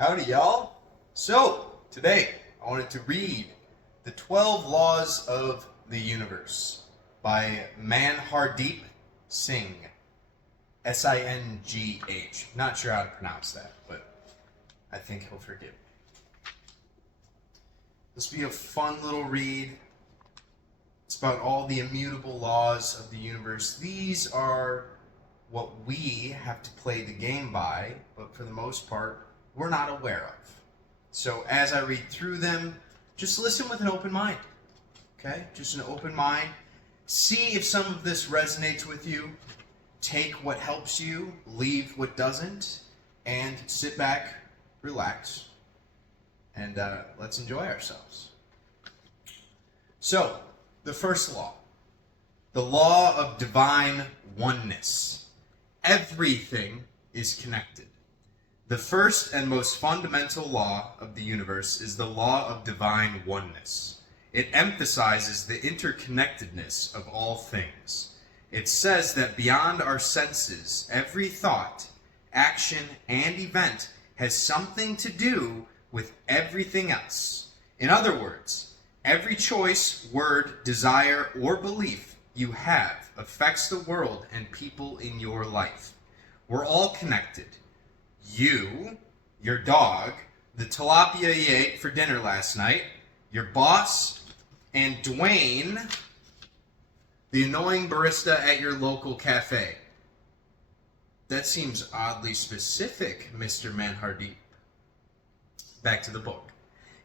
Howdy, y'all. So, today I wanted to read The 12 Laws of the Universe by Manhardeep Singh. Singh. Not sure how to pronounce that, but I think he'll forgive me. This will be a fun little read. It's about all the immutable laws of the universe. These are what we have to play the game by, but for the most part, we're not aware of. So as I read through them, just listen with an open mind. Okay? Just an open mind. See if some of this resonates with you. Take what helps you, leave what doesn't, and sit back, relax, and let's enjoy ourselves. So, the first law. The law of divine oneness. Everything is connected. The first and most fundamental law of the universe is the law of divine oneness. It emphasizes the interconnectedness of all things. It says that beyond our senses, every thought, action, and event has something to do with everything else. In other words, every choice, word, desire, or belief you have affects the world and people in your life. We're all connected. You, your dog, the tilapia you ate for dinner last night, your boss, and Dwayne, the annoying barista at your local cafe. That seems oddly specific, Mr. Manhardeep. Back to the book.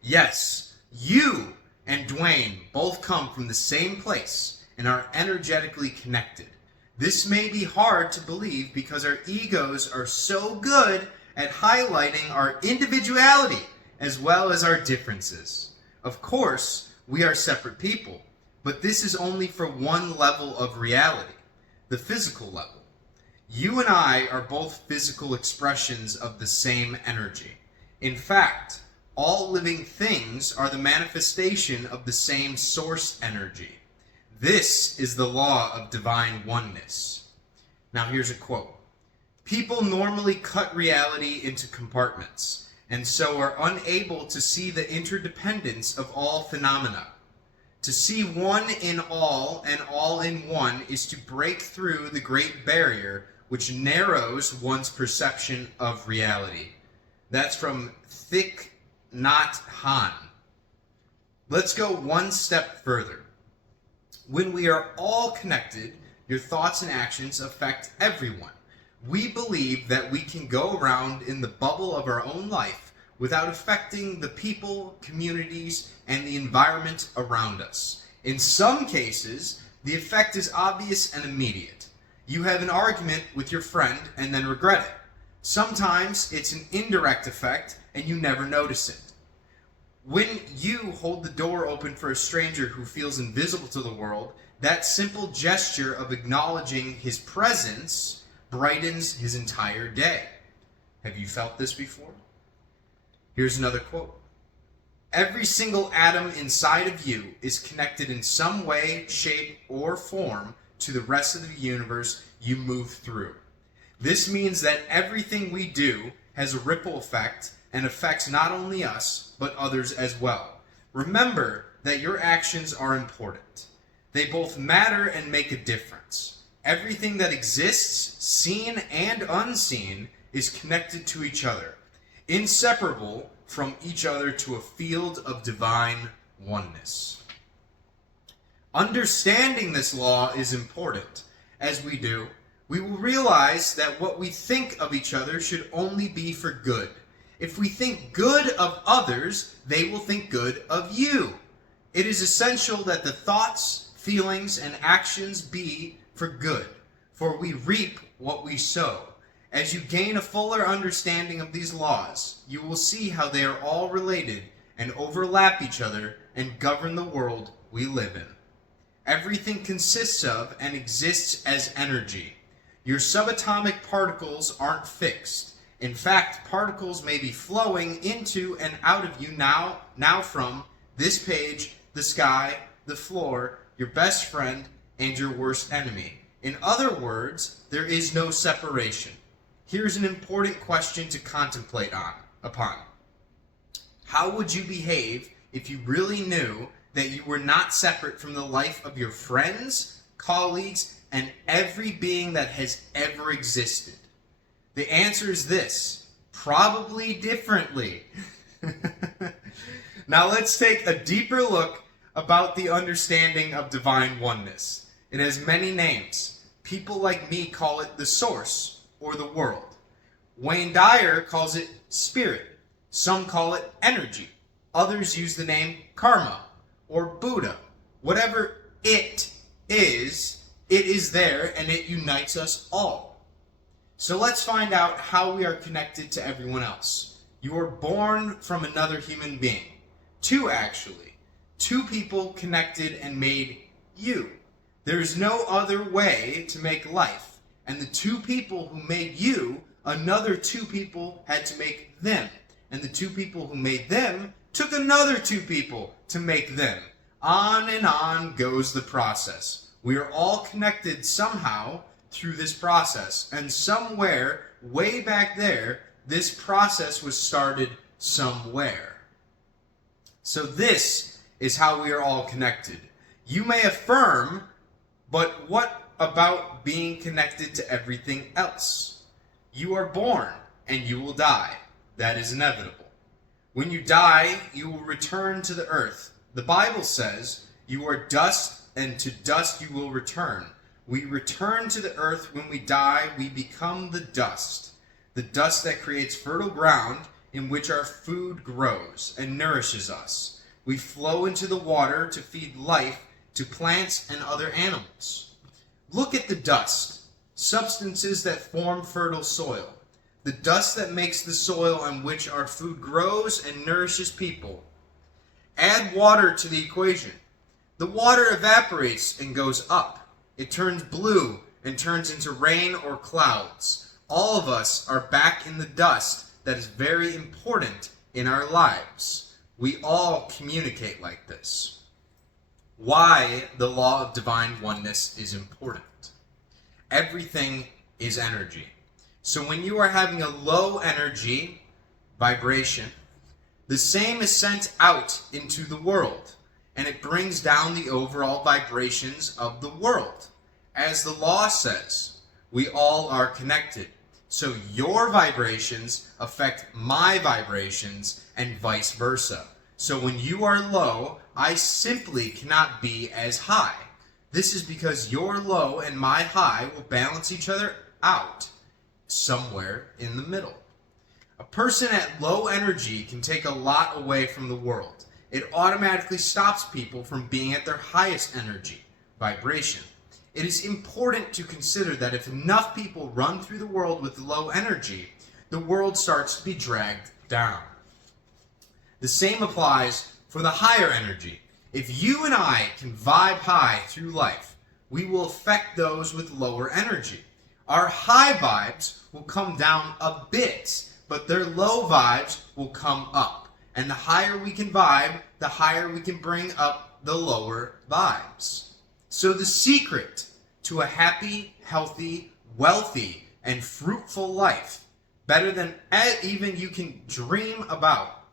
Yes, you and Dwayne both come from the same place and are energetically connected. This may be hard to believe because our egos are so good at highlighting our individuality as well as our differences. Of course, we are separate people, but this is only for one level of reality, the physical level. You and I are both physical expressions of the same energy. In fact, all living things are the manifestation of the same source energy. This is the law of divine oneness. Now here's a quote. People normally cut reality into compartments, and so are unable to see the interdependence of all phenomena. To see one in all and all in one is to break through the great barrier which narrows one's perception of reality. That's from Thich Nhat Hanh. Let's go one step further. When we are all connected, your thoughts and actions affect everyone. We believe that we can go around in the bubble of our own life without affecting the people, communities, and the environment around us. In some cases, the effect is obvious and immediate. You have an argument with your friend and then regret it. Sometimes it's an indirect effect and you never notice it. When you hold the door open for a stranger who feels invisible to the world, that simple gesture of acknowledging his presence brightens his entire day. Have you felt this before? Here's another quote. Every single atom inside of you is connected in some way, shape, or form to the rest of the universe you move through. This means that everything we do has a ripple effect and affects not only us, but others as well. Remember that your actions are important. They both matter and make a difference. Everything that exists, seen and unseen, is connected to each other, inseparable from each other to a field of divine oneness. Understanding this law is important. As we do, we will realize that what we think of each other should only be for good. If we think good of others, they will think good of you. It is essential that the thoughts, feelings, and actions be for good, for we reap what we sow. As you gain a fuller understanding of these laws, you will see how they are all related and overlap each other and govern the world we live in. Everything consists of and exists as energy. Your subatomic particles aren't fixed. In fact, particles may be flowing into and out of you now from this page, the sky, the floor, your best friend, and your worst enemy. In other words, there is no separation. Here's an important question to contemplate on. upon. How would you behave if you really knew that you were not separate from the life of your friends, colleagues, and every being that has ever existed? The answer is this: probably differently. Now let's take a deeper look about the understanding of divine oneness. It has many names. People like me call it the source or the world. Wayne Dyer calls it spirit. Some call it energy. Others use the name karma or Buddha. Whatever it is there, and it unites us all. So let's find out how we are connected to everyone else. You were born from another human being. Two, actually. Two people connected and made you. There is no other way to make life. And the two people who made you, another two people had to make them. And the two people who made them took another two people to make them. On and on goes the process. We are all connected somehow through this process. And somewhere, way back there, this process was started somewhere. So this is how we are all connected. You may affirm, but what about being connected to everything else? You are born and you will die. That is inevitable. When you die, you will return to the earth. The Bible says, you are dust, and to dust you will return. We return to the earth. When we die, we become the dust that creates fertile ground in which our food grows and nourishes us. We flow into the water to feed life to plants and other animals. Look at the dust, substances that form fertile soil. The dust that makes the soil on which our food grows and nourishes people. Add water to the equation. The water evaporates and goes up. It turns blue and turns into rain or clouds. All of us are back in the dust that is very important in our lives. We all communicate like this. Why the law of divine oneness is important. Everything is energy. So when you are having a low energy vibration, the same is sent out into the world, and it brings down the overall vibrations of the world. As the law says, we all are connected. So your vibrations affect my vibrations and vice versa. So when you are low, I simply cannot be as high. This is because your low and my high will balance each other out somewhere in the middle. A person at low energy can take a lot away from the world. It automatically stops people from being at their highest energy, vibration. It is important to consider that if enough people run through the world with low energy, the world starts to be dragged down. The same applies for the higher energy. If you and I can vibe high through life, we will affect those with lower energy. Our high vibes will come down a bit, but their low vibes will come up. And the higher we can vibe, the higher we can bring up the lower vibes. So the secret to a happy, healthy, wealthy, and fruitful life, better than even you can dream about,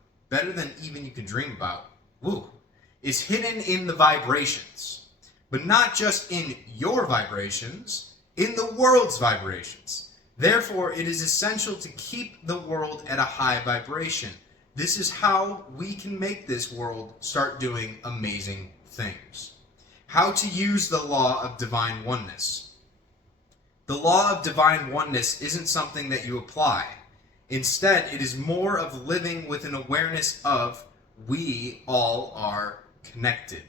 is hidden in the vibrations. But not just in your vibrations, in the world's vibrations. Therefore, it is essential to keep the world at a high vibration. This is how we can make this world start doing amazing things. How to use the law of divine oneness. The law of divine oneness isn't something that you apply. Instead, it is more of living with an awareness of we all are connected.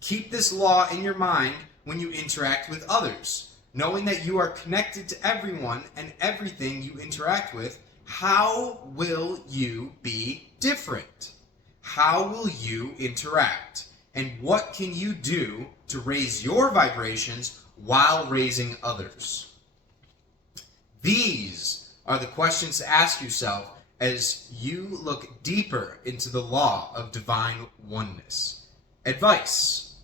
Keep this law in your mind when you interact with others. Knowing that you are connected to everyone and everything you interact with, how will you be different? How will you interact? And what can you do to raise your vibrations while raising others? These are the questions to ask yourself as you look deeper into the law of divine oneness. Advice: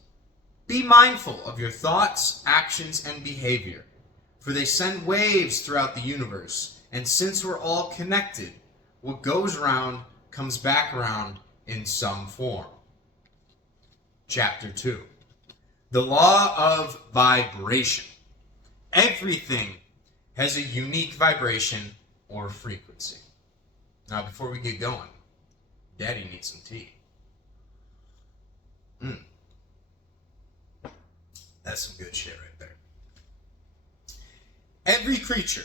be mindful of your thoughts, actions, and behavior, for they send waves throughout the universe, and since we're all connected, what goes around comes back around in some form. Chapter 2. The law of vibration. Everything has a unique vibration or frequency. Now, before we get going, Daddy needs some tea. That's some good shit right there. Every creature,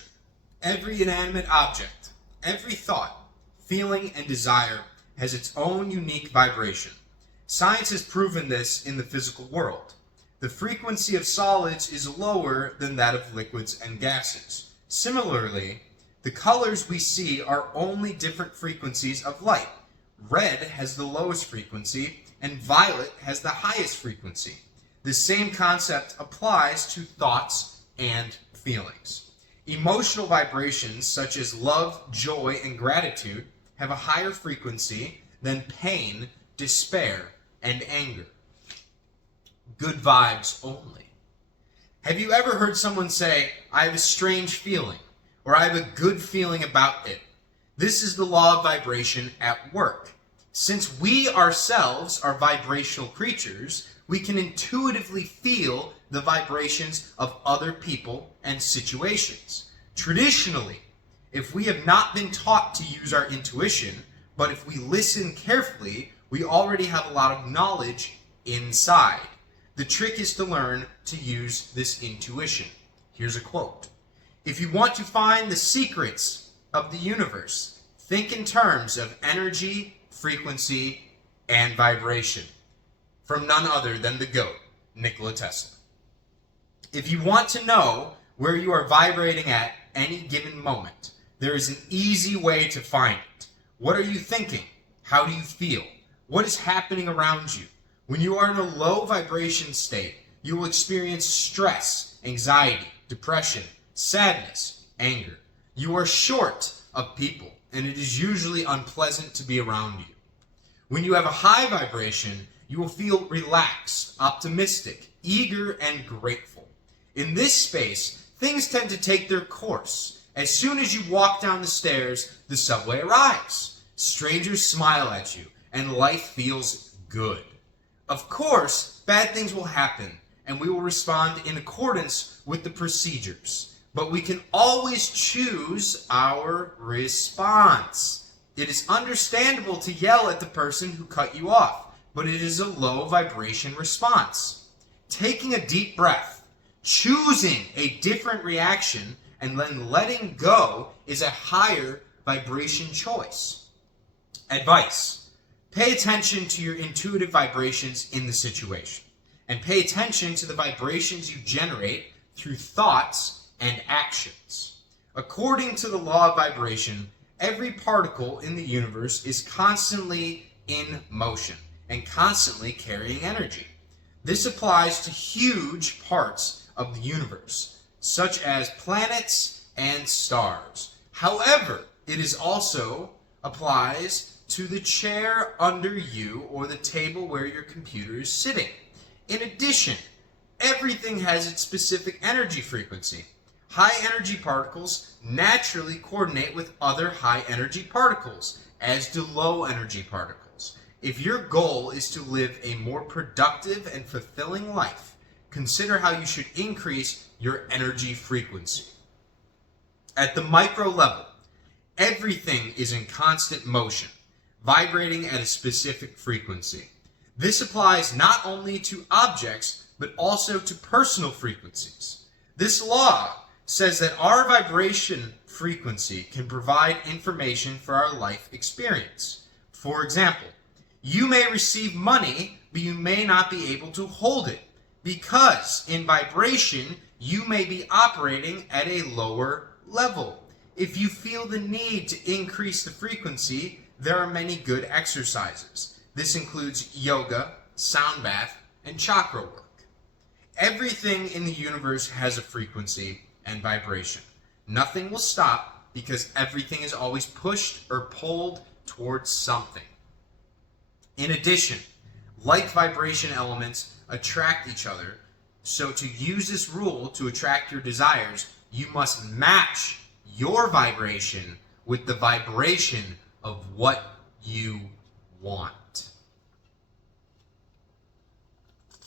every inanimate object, every thought, feeling, and desire has its own unique vibration. Science has proven this in the physical world. The frequency of solids is lower than that of liquids and gases. Similarly, the colors we see are only different frequencies of light. Red has the lowest frequency, and violet has the highest frequency. The same concept applies to thoughts and feelings. Emotional vibrations such as love, joy, and gratitude have a higher frequency than pain, despair, and anger. Good vibes only. Have you ever heard someone say, "I have a strange feeling," or "I have a good feeling about it"? This is the law of vibration at work. Since we ourselves are vibrational creatures, we can intuitively feel the vibrations of other people and situations. Traditionally, if we have not been taught to use our intuition, but if we listen carefully, we already have a lot of knowledge inside. The trick is to learn to use this intuition. Here's a quote. If you want to find the secrets of the universe, think in terms of energy, frequency, and vibration. From none other than the GOAT, Nikola Tesla. If you want to know where you are vibrating at any given moment, there is an easy way to find it. What are you thinking? How do you feel? What is happening around you? When you are in a low vibration state, you will experience stress, anxiety, depression, sadness, anger. You are short of people, and it is usually unpleasant to be around you. When you have a high vibration, you will feel relaxed, optimistic, eager, and grateful. In this space, things tend to take their course. As soon as you walk down the stairs, the subway arrives. Strangers smile at you, and life feels good. Of course, bad things will happen, and we will respond in accordance with the procedures. But we can always choose our response. It is understandable to yell at the person who cut you off, but it is a low vibration response. Taking a deep breath, choosing a different reaction, and then letting go is a higher vibration choice. Advice. Pay attention to your intuitive vibrations in the situation, and pay attention to the vibrations you generate through thoughts and actions. According to the law of vibration, every particle in the universe is constantly in motion and constantly carrying energy. This applies to huge parts of the universe, such as planets and stars. However, it is also applies to the chair under you or the table where your computer is sitting. In addition, everything has its specific energy frequency. High energy particles naturally coordinate with other high energy particles, as do low energy particles. If your goal is to live a more productive and fulfilling life, consider how you should increase your energy frequency. At the micro level, everything is in constant motion, vibrating at a specific frequency. This applies not only to objects, but also to personal frequencies. This law says that our vibration frequency can provide information for our life experience. For example, you may receive money, but you may not be able to hold it, because in vibration, you may be operating at a lower level. If you feel the need to increase the frequency, there are many good exercises. This includes yoga, sound bath, and chakra work. Everything in the universe has a frequency and vibration. Nothing will stop because everything is always pushed or pulled towards something. In addition, like vibration elements attract each other, so to use this rule to attract your desires, you must match your vibration with the vibration of what you want.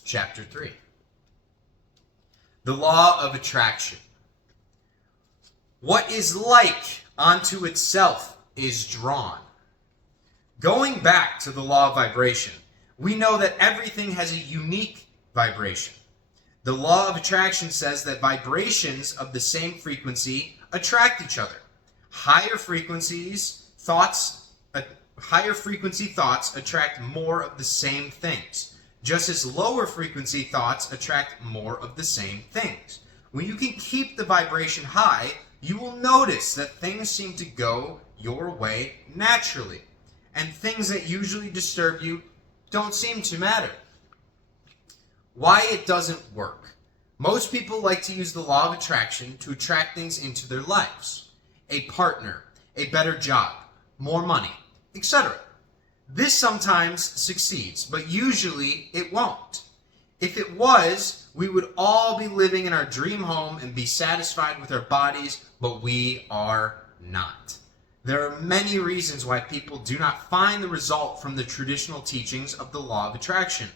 Chapter 3. The law of attraction. What is like unto itself is drawn. Going back to the law of vibration, we know that everything has a unique vibration. The law of attraction says that vibrations of the same frequency attract each other. Higher frequency thoughts attract more of the same things, just as lower frequency thoughts attract more of the same things. When you can keep the vibration high, you will notice that things seem to go your way naturally, and things that usually disturb you don't seem to matter. Why it doesn't work. Most people like to use the law of attraction to attract things into their lives. A partner, a better job, more money, etc. This sometimes succeeds, but usually it won't. If it was, we would all be living in our dream home and be satisfied with our bodies, but we are not. There are many reasons why people do not find the result from the traditional teachings of the law of attraction.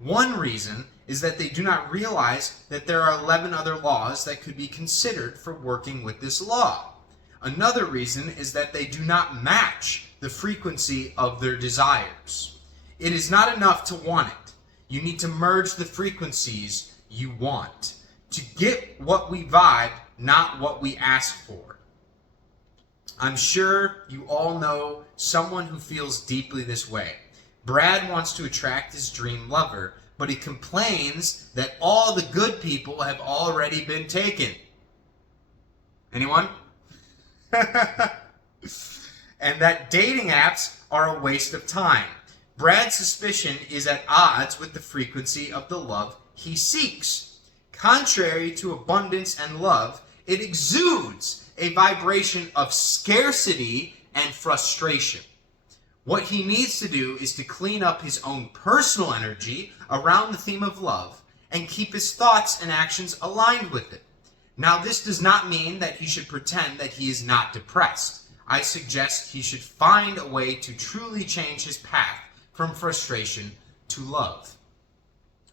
One reason is that they do not realize that there are 11 other laws that could be considered for working with this law. Another reason is that they do not match the frequency of their desires. It is not enough to want it. You need to merge the frequencies you want to get what we vibe, not what we ask for. I'm sure you all know someone who feels deeply this way. Brad wants to attract his dream lover, but he complains that all the good people have already been taken. Anyone? And that dating apps are a waste of time. Brad's suspicion is at odds with the frequency of the love he seeks. Contrary to abundance and love, it exudes a vibration of scarcity and frustration. What he needs to do is to clean up his own personal energy around the theme of love and keep his thoughts and actions aligned with it. Now, this does not mean that he should pretend that he is not depressed. I suggest he should find a way to truly change his path from frustration to love.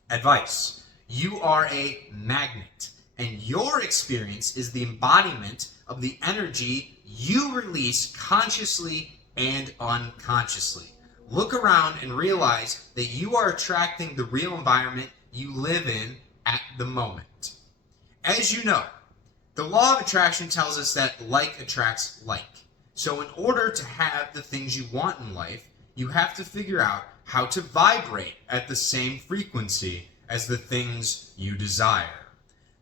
Advice. You are a magnet, and your experience is the embodiment of the energy you release consciously and unconsciously. Look around and realize that you are attracting the real environment you live in at the moment. As you know, the law of attraction tells us that like attracts like. So in order to have the things you want in life, you have to figure out how to vibrate at the same frequency as the things you desire.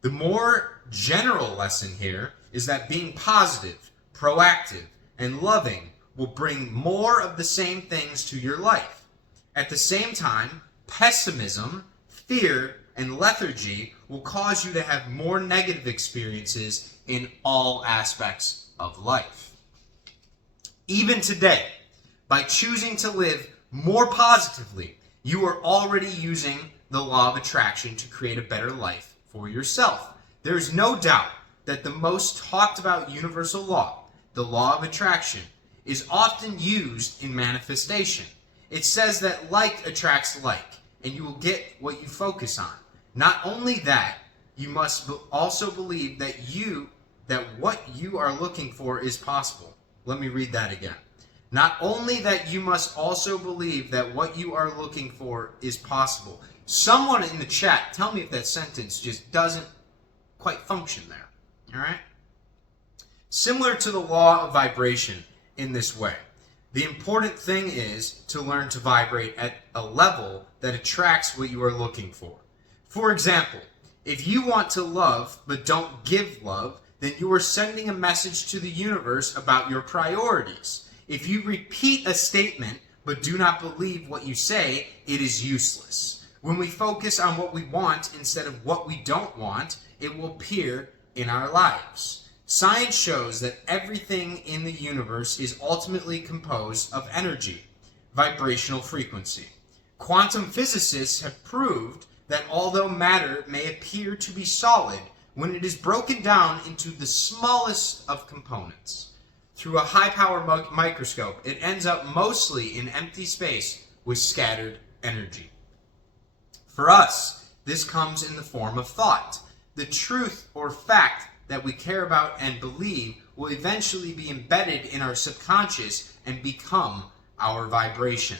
The more general lesson here is that being positive, proactive, and loving will bring more of the same things to your life. At the same time, pessimism, fear, and lethargy will cause you to have more negative experiences in all aspects of life. Even today, by choosing to live more positively, you are already using the law of attraction to create a better life for yourself. There is no doubt that the most talked about universal law, the law of attraction, is often used in manifestation. It says that like attracts like, and you will get what you focus on. Not only that, you must also believe that what you are looking for is possible. Let me read that again. Not only that, you must also believe that what you are looking for is possible. Someone in the chat, tell me if that sentence just doesn't quite function there. All right? Similar to the law of vibration in this way, the important thing is to learn to vibrate at a level that attracts what you are looking for. For example, if you want to love but don't give love, then you are sending a message to the universe about your priorities. If you repeat a statement but do not believe what you say, it is useless. When we focus on what we want instead of what we don't want, it will appear in our lives. Science shows that everything in the universe is ultimately composed of energy, vibrational frequency. Quantum physicists have proved that although matter may appear to be solid, when it is broken down into the smallest of components, through a high-power microscope, it ends up mostly in empty space with scattered energy. For us, this comes in the form of thought. The truth or fact that we care about and believe will eventually be embedded in our subconscious and become our vibration.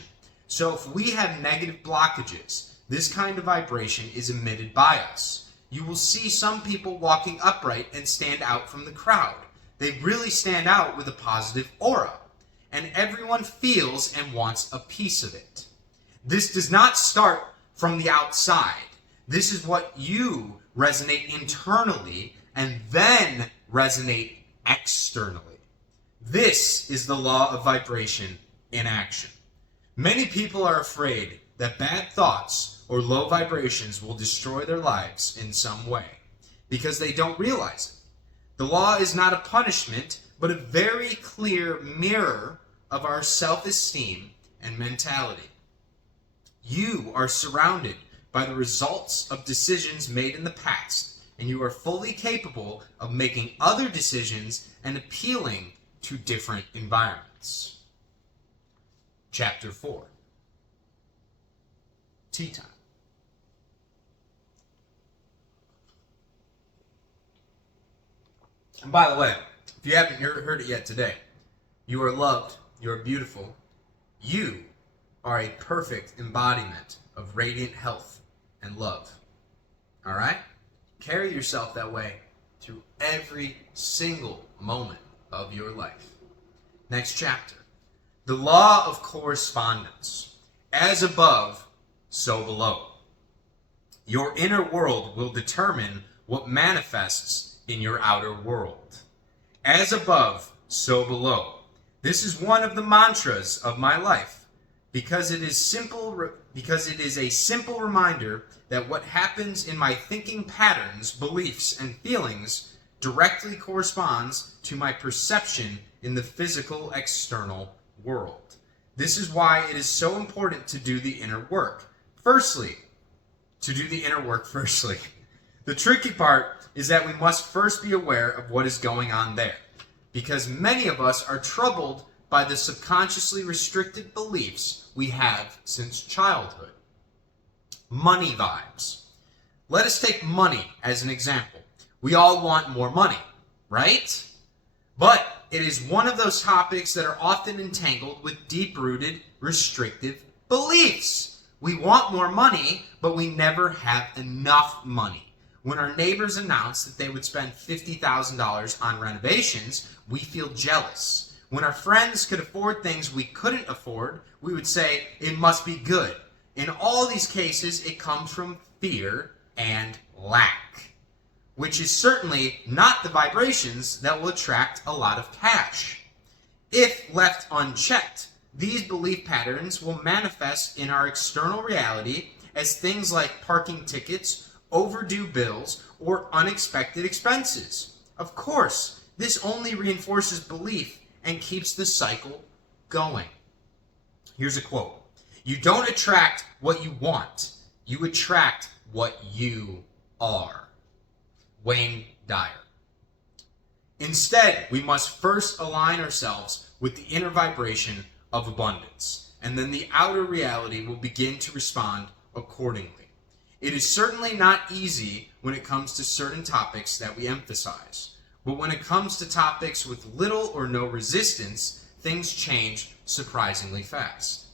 So if we have negative blockages, this kind of vibration is emitted by us. You will see some people walking upright and stand out from the crowd. They really stand out with a positive aura, and everyone feels and wants a piece of it. This does not start from the outside. This is what you resonate internally and then resonate externally. This is the law of vibration in action. Many people are afraid that bad thoughts or low vibrations will destroy their lives in some way because they don't realize it. The law is not a punishment, but a very clear mirror of our self-esteem and mentality. You are surrounded by the results of decisions made in the past, and you are fully capable of making other decisions and appealing to different environments. Chapter 4. Tea time. And by the way, if you haven't heard it yet today, you are loved, you are beautiful, you are a perfect embodiment of radiant health and love. All right? Carry yourself that way through every single moment of your life. Next chapter. The law of correspondence. As above, so below. Your inner world will determine what manifests in your outer world. As above, so below. This is one of the mantras of my life, because it is a simple reminder that what happens in my thinking patterns, beliefs, and feelings directly corresponds to my perception in the physical external world. This is why it is so important to do the inner work. Firstly, the tricky part is that we must first be aware of what is going on there, because many of us are troubled by the subconsciously restricted beliefs we have since childhood. Money vibes. Let us take money as an example. We all want more money, right? But it is one of those topics that are often entangled with deep-rooted, restrictive beliefs. We want more money, but we never have enough money. When our neighbors announce that they would spend $50,000 on renovations, we feel jealous. When our friends could afford things we couldn't afford, we would say, it must be good. In all these cases, it comes from fear and lack, which is certainly not the vibrations that will attract a lot of cash. If left unchecked, these belief patterns will manifest in our external reality as things like parking tickets, overdue bills, or unexpected expenses. Of course, this only reinforces belief and keeps the cycle going. Here's a quote. You don't attract what you want. You attract what you are. Wayne Dyer. Instead, we must first align ourselves with the inner vibration of abundance, and then the outer reality will begin to respond accordingly. It is certainly not easy when it comes to certain topics that we emphasize, but when it comes to topics with little or no resistance, things change surprisingly fast.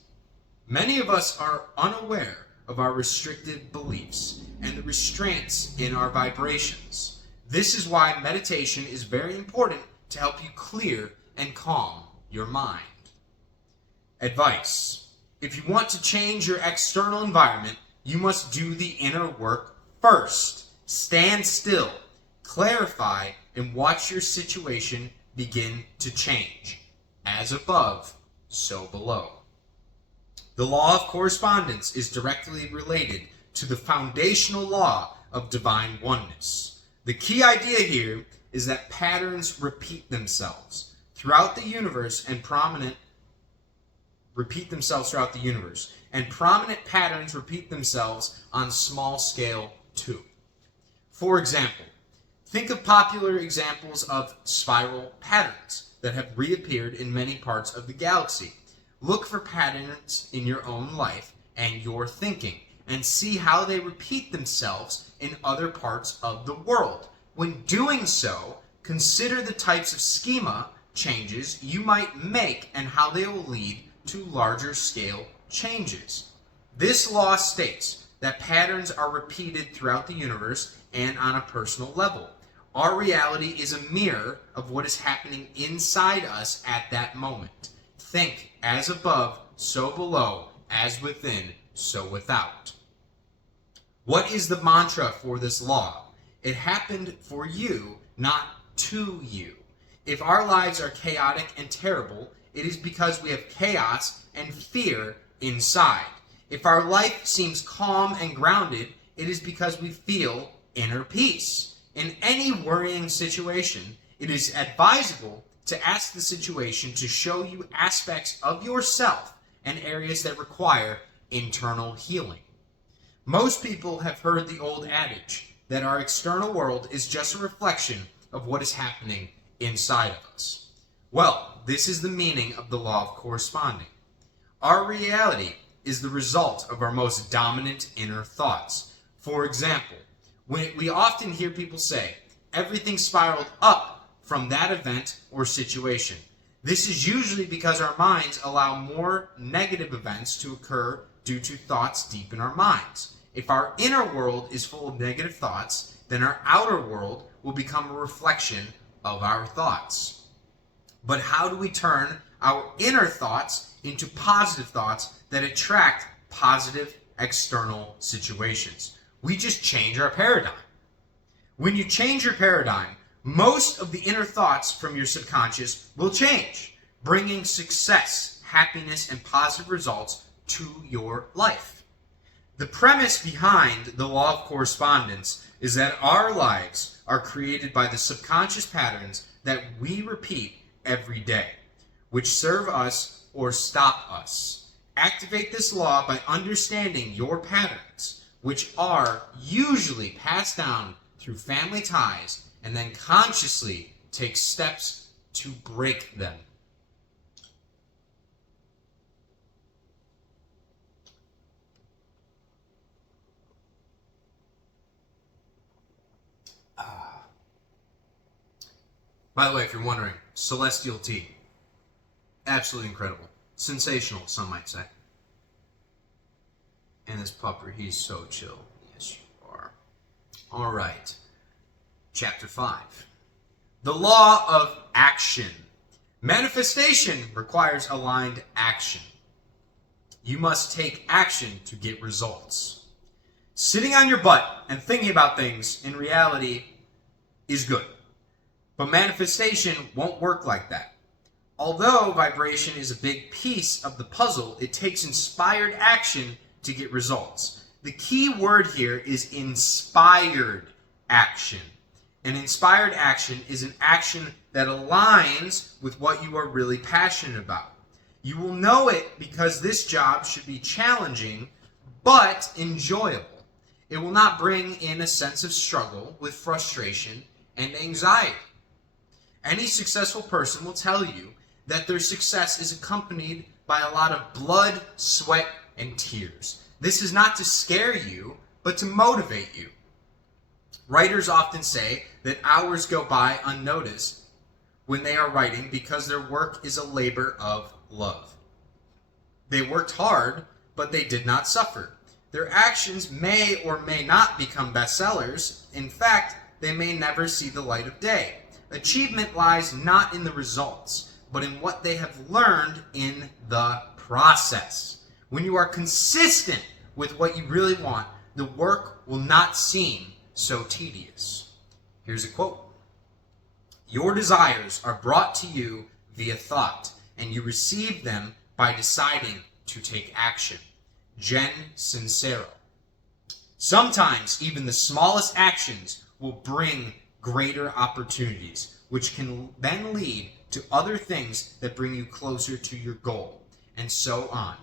Many of us are unaware of our restricted beliefs and the restraints in our vibrations. This is why meditation is very important to help you clear and calm your mind. Advice. If you want to change your external environment, you must do the inner work first. Stand still, clarify, and watch your situation begin to change. As above, so below. The law of correspondence is directly related to the foundational law of divine oneness. The key idea here is that patterns repeat themselves throughout the universe and prominent patterns repeat themselves on small scale too. For example, think of popular examples of spiral patterns. that have reappeared in many parts of the galaxy. Look for patterns in your own life and your thinking, and see how they repeat themselves in other parts of the world. When doing so, consider the types of schema changes you might make and how they will lead to larger scale changes. This law states that patterns are repeated throughout the universe and on a personal level. Our reality is a mirror of what is happening inside us at that moment. Think as above, so below, as within, so without. What is the mantra for this law? It happened for you, not to you. If our lives are chaotic and terrible, it is because we have chaos and fear inside. If our life seems calm and grounded, it is because we feel inner peace. In any worrying situation, it is advisable to ask the situation to show you aspects of yourself and areas that require internal healing. Most people have heard the old adage that our external world is just a reflection of what is happening inside of us. Well, this is the meaning of the law of corresponding. Our reality is the result of our most dominant inner thoughts. For example, we often hear people say, everything spiraled up from that event or situation. This is usually because our minds allow more negative events to occur due to thoughts deep in our minds. If our inner world is full of negative thoughts, then our outer world will become a reflection of our thoughts. But how do we turn our inner thoughts into positive thoughts that attract positive external situations? We just change our paradigm. When you change your paradigm, most of the inner thoughts from your subconscious will change, bringing success, happiness, and positive results to your life. The premise behind the law of correspondence is that our lives are created by the subconscious patterns that we repeat every day, which serve us or stop us. Activate this law by understanding your patterns, which are usually passed down through family ties, and then consciously take steps to break them. By the way, if you're wondering, Celestial tea. Absolutely incredible. Sensational, some might say. And this pupper, he's so chill. Yes, you are. All right. Chapter 5. The law of action. Manifestation requires aligned action. You must take action to get results. Sitting on your butt and thinking about things in reality is good. But manifestation won't work like that. Although vibration is a big piece of the puzzle, it takes inspired action to get results. The key word here is inspired action. An inspired action is an action that aligns with what you are really passionate about. You will know it because this job should be challenging but enjoyable. It will not bring in a sense of struggle with frustration and anxiety. Any successful person will tell you that their success is accompanied by a lot of blood, sweat, and tears. This is not to scare you, but to motivate you. Writers often say that hours go by unnoticed when they are writing because their work is a labor of love. They worked hard, but they did not suffer. Their actions may or may not become bestsellers. In fact, they may never see the light of day. Achievement lies not in the results, but in what they have learned in the process. When you are consistent with what you really want, the work will not seem so tedious. Here's a quote. Your desires are brought to you via thought, and you receive them by deciding to take action. Jen Sincero. Sometimes even the smallest actions will bring greater opportunities, which can then lead to other things that bring you closer to your goal, and so on.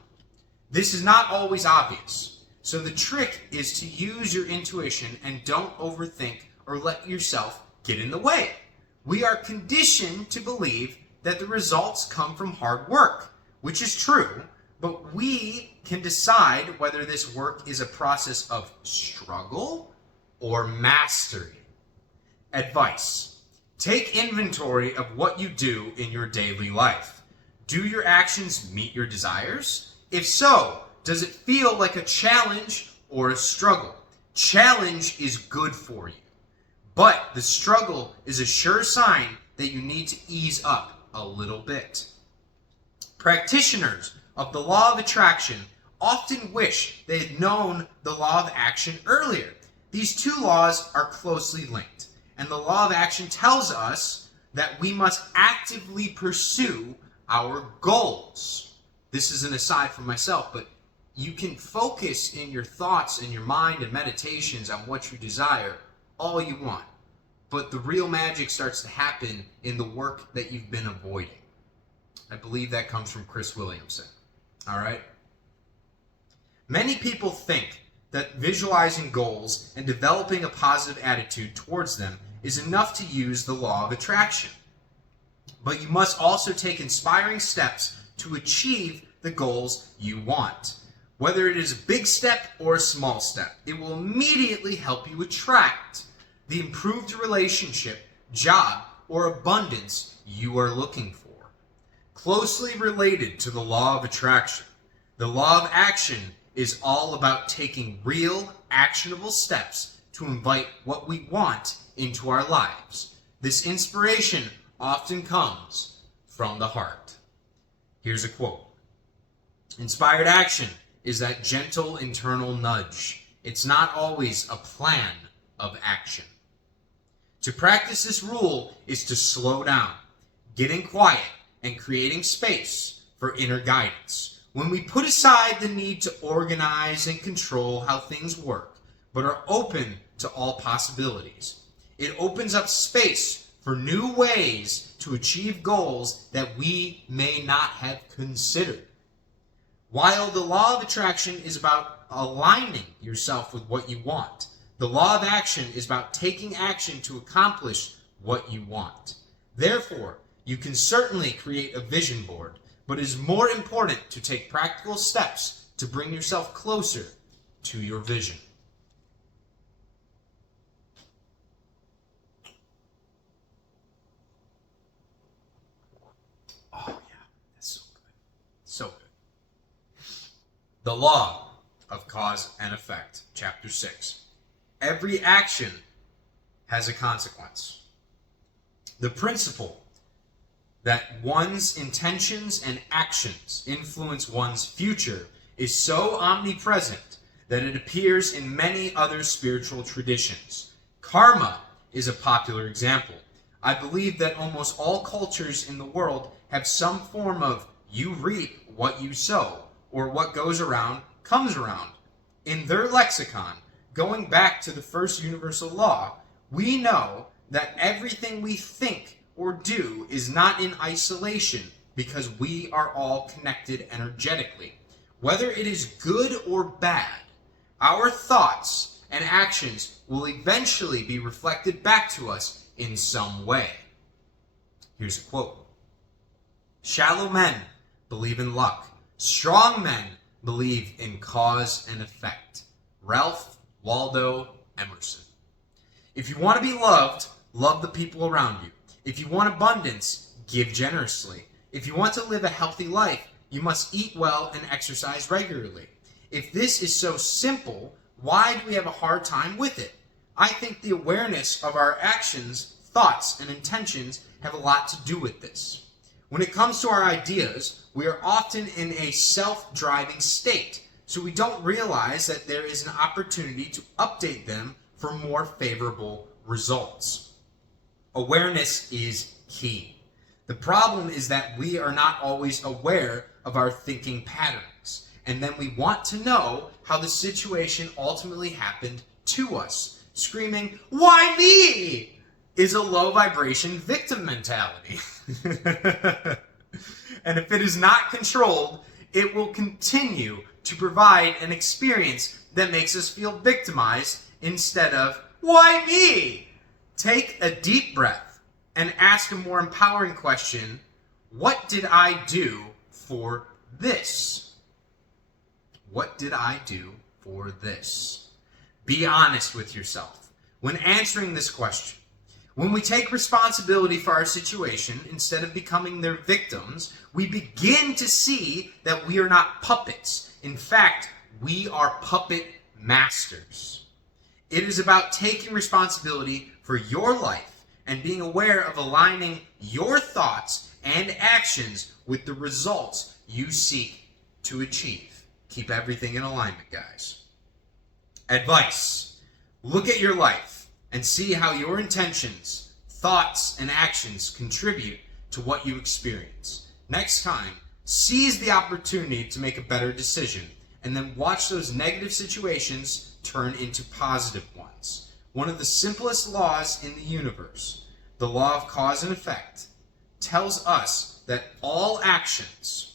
This is not always obvious, so the trick is to use your intuition and don't overthink or let yourself get in the way. We are conditioned to believe that the results come from hard work, which is true, but we can decide whether this work is a process of struggle or mastery. Advice: take inventory of what you do in your daily life. Do your actions meet your desires? If so, does it feel like a challenge or a struggle? Challenge is good for you, but the struggle is a sure sign that you need to ease up a little bit. Practitioners of the law of attraction often wish they had known the law of action earlier. These two laws are closely linked, and the law of action tells us that we must actively pursue our goals. This is an aside from myself, but you can focus in your thoughts and your mind and meditations on what you desire all you want. But the real magic starts to happen in the work that you've been avoiding. I believe that comes from Chris Williamson. All right? Many people think that visualizing goals and developing a positive attitude towards them is enough to use the law of attraction. But you must also take inspiring steps to achieve the goals you want. Whether it is a big step or a small step, it will immediately help you attract the improved relationship, job, or abundance you are looking for. Closely related to the law of attraction, the law of action is all about taking real, actionable steps to invite what we want into our lives. This inspiration often comes from the heart. Here's a quote. Inspired action is that gentle internal nudge. It's not always a plan of action. To practice this rule is to slow down, getting quiet, and creating space for inner guidance. When we put aside the need to organize and control how things work, but are open to all possibilities, it opens up space for new ways to achieve goals that we may not have considered. While the law of attraction is about aligning yourself with what you want, the law of action is about taking action to accomplish what you want. Therefore, you can certainly create a vision board, but it is more important to take practical steps to bring yourself closer to your vision. Oh yeah, that's so good. So good. The law of cause and effect, chapter 6. Every action has a consequence. The principle that one's intentions and actions influence one's future is so omnipresent that it appears in many other spiritual traditions. Karma is a popular example. I believe that almost all cultures in the world have some form of you reap what you sow, or what goes around comes around. In their lexicon, going back to the first universal law, we know that everything we think or do is not in isolation because we are all connected energetically. Whether it is good or bad, our thoughts and actions will eventually be reflected back to us in some way. Here's a quote. Shallow men believe in luck. Strong men believe in cause and effect. Ralph Waldo Emerson. If you want to be loved, love the people around you. If you want abundance, give generously. If you want to live a healthy life, you must eat well and exercise regularly. If this is so simple, why do we have a hard time with it? I think the awareness of our actions, thoughts, and intentions have a lot to do with this. When it comes to our ideas, we are often in a self-driving state, so we don't realize that there is an opportunity to update them for more favorable results. Awareness is key. The problem is that we are not always aware of our thinking patterns, and then we want to know how the situation ultimately happened to us. Screaming, "Why me?" is a low vibration victim mentality. And if it is not controlled, it will continue to provide an experience that makes us feel victimized instead of, "Why me?" Take a deep breath and ask a more empowering question. What did I do for this? What did I do for this? Be honest with yourself when answering this question. When we take responsibility for our situation, instead of becoming their victims, we begin to see that we are not puppets. In fact, we are puppet masters. It is about taking responsibility for your life and being aware of aligning your thoughts and actions with the results you seek to achieve. Keep everything in alignment, guys. Advice. Look at your life and see how your intentions, thoughts, and actions contribute to what you experience. Next time, seize the opportunity to make a better decision and then watch those negative situations turn into positive ones. One of the simplest laws in the universe, the law of cause and effect, tells us that all actions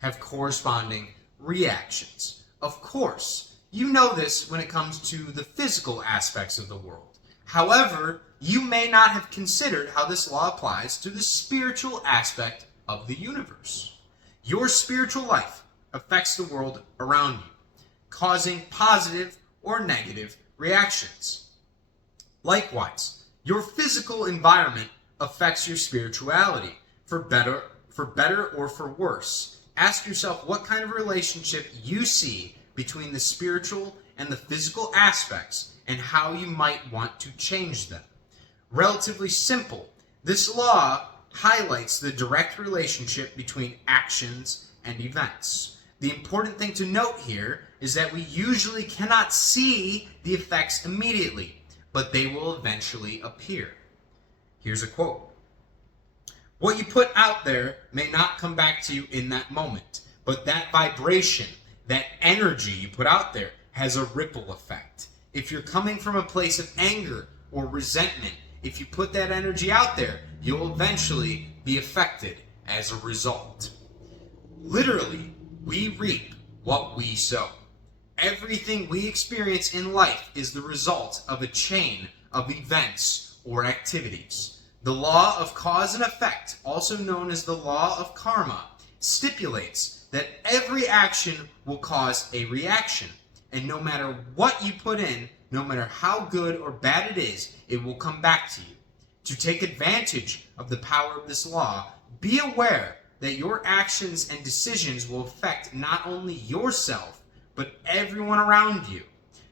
have corresponding reactions. Of course, you know this when it comes to the physical aspects of the world. However, you may not have considered how this law applies to the spiritual aspect of the universe. Your spiritual life affects the world around you, causing positive or negative reactions. Likewise, your physical environment affects your spirituality, for better or for worse. Ask yourself what kind of relationship you see between the spiritual and the physical aspects and how you might want to change them. Relatively simple, this law highlights the direct relationship between actions and events. The important thing to note here is that we usually cannot see the effects immediately, but they will eventually appear. Here's a quote. What you put out there may not come back to you in that moment, but that vibration, that energy you put out there has a ripple effect. If you're coming from a place of anger or resentment, if you put that energy out there, you'll eventually be affected as a result. Literally, we reap what we sow. Everything we experience in life is the result of a chain of events or activities. The law of cause and effect, also known as the law of karma, stipulates that every action will cause a reaction. And no matter what you put in, no matter how good or bad it is, it will come back to you. To take advantage of the power of this law, be aware that your actions and decisions will affect not only yourself, but everyone around you.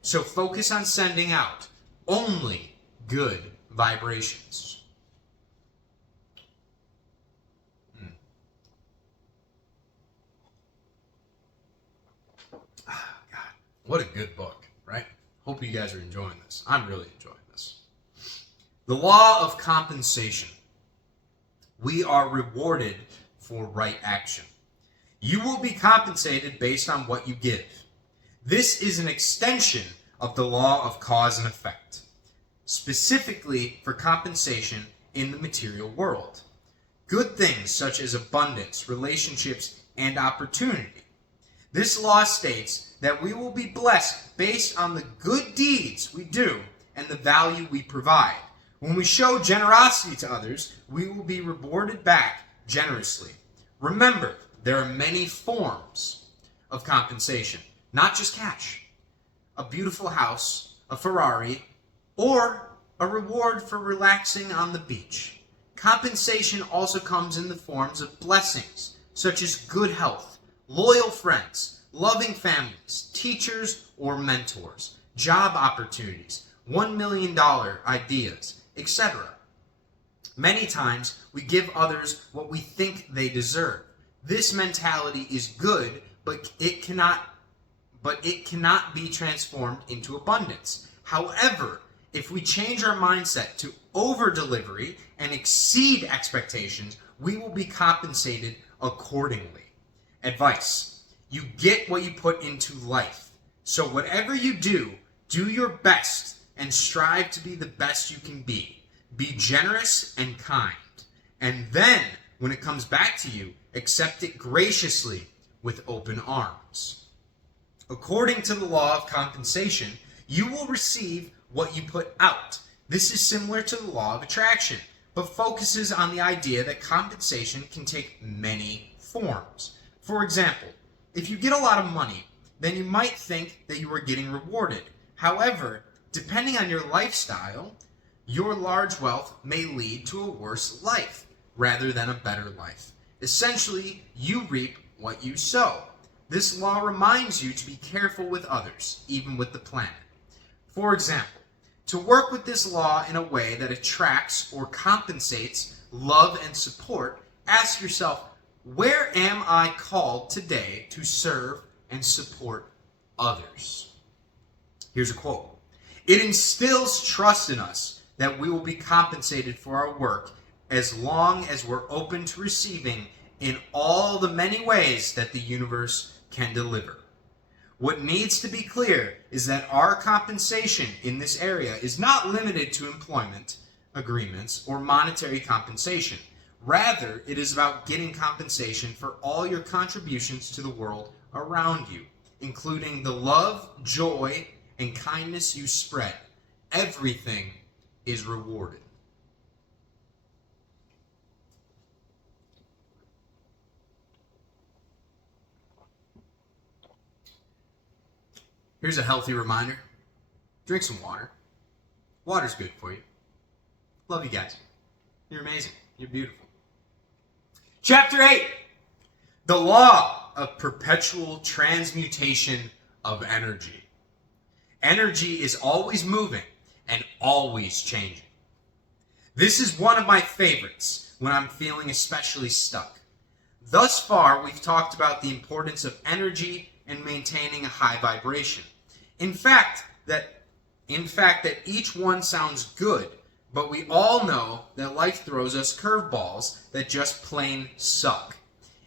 So focus on sending out only good vibrations. God, what a good book, right? Hope you guys are enjoying this. I'm really enjoying this. The law of compensation. We are rewarded for right action. You will be compensated based on what you give. This is an extension of the law of cause and effect, specifically for compensation in the material world. Good things such as abundance, relationships, and opportunity. This law states that we will be blessed based on the good deeds we do and the value we provide. When we show generosity to others, we will be rewarded back generously. Remember, there are many forms of compensation, not just cash. A beautiful house, a Ferrari, or a reward for relaxing on the beach. Compensation also comes in the forms of blessings, such as good health, loyal friends, loving families, teachers or mentors, job opportunities, $1 million ideas, etc. Many times, we give others what we think they deserve. This mentality is good, but it cannot be transformed into abundance. However, if we change our mindset to over-delivery and exceed expectations, we will be compensated accordingly. Advice. You get what you put into life. So whatever you do, do your best and strive to be the best you can be. Be generous and kind. And then, when it comes back to you, accept it graciously with open arms. According to the law of compensation, you will receive what you put out. This is similar to the law of attraction, but focuses on the idea that compensation can take many forms. For example, if you get a lot of money, then you might think that you are getting rewarded. However, depending on your lifestyle, your large wealth may lead to a worse life rather than a better life. Essentially, you reap what you sow. This law reminds you to be careful with others, even with the planet. For example, to work with this law in a way that attracts or compensates love and support, ask yourself, where am I called today to serve and support others? Here's a quote. It instills trust in us that we will be compensated for our work as long as we're open to receiving in all the many ways that the universe can deliver. What needs to be clear is that our compensation in this area is not limited to employment agreements or monetary compensation. Rather, it is about getting compensation for all your contributions to the world around you, including the love, joy, and kindness you spread. Everything is rewarded. Here's a healthy reminder. Drink some water. Water's good for you. Love you guys. You're amazing. You're beautiful. Chapter 8. The law of perpetual transmutation of energy. Energy is always moving and always changing. This is one of my favorites when I'm feeling especially stuck. Thus far, we've talked about the importance of energy and maintaining a high vibration. In fact, that each one sounds good, but we all know that life throws us curveballs that just plain suck.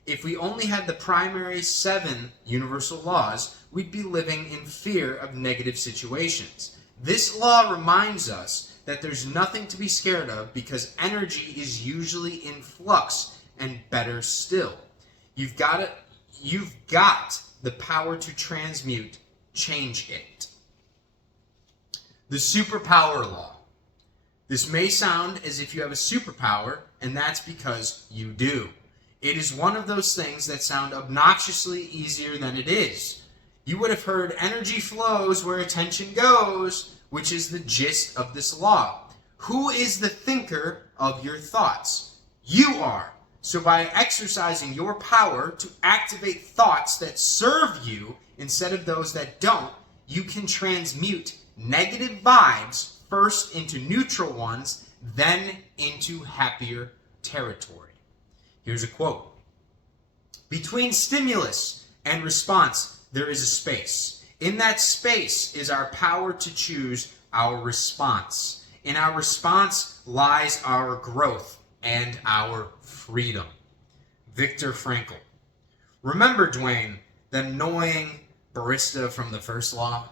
If we only had the primary 7 universal laws, we'd be living in fear of negative situations. This law reminds us that there's nothing to be scared of because energy is usually in flux, and better still, you've got the power to transmute, change it. The superpower law. This may sound as if you have a superpower, and that's because you do. It is one of those things that sound obnoxiously easier than it is. You would have heard energy flows where attention goes, which is the gist of this law. Who is the thinker of your thoughts? You are. So by exercising your power to activate thoughts that serve you instead of those that don't, you can transmute negative vibes first into neutral ones, then into happier territory. Here's a quote. Between stimulus and response, there is a space. In that space is our power to choose our response. In our response lies our growth and our freedom. Viktor Frankl. Remember, Dwayne, the annoying barista from the first law?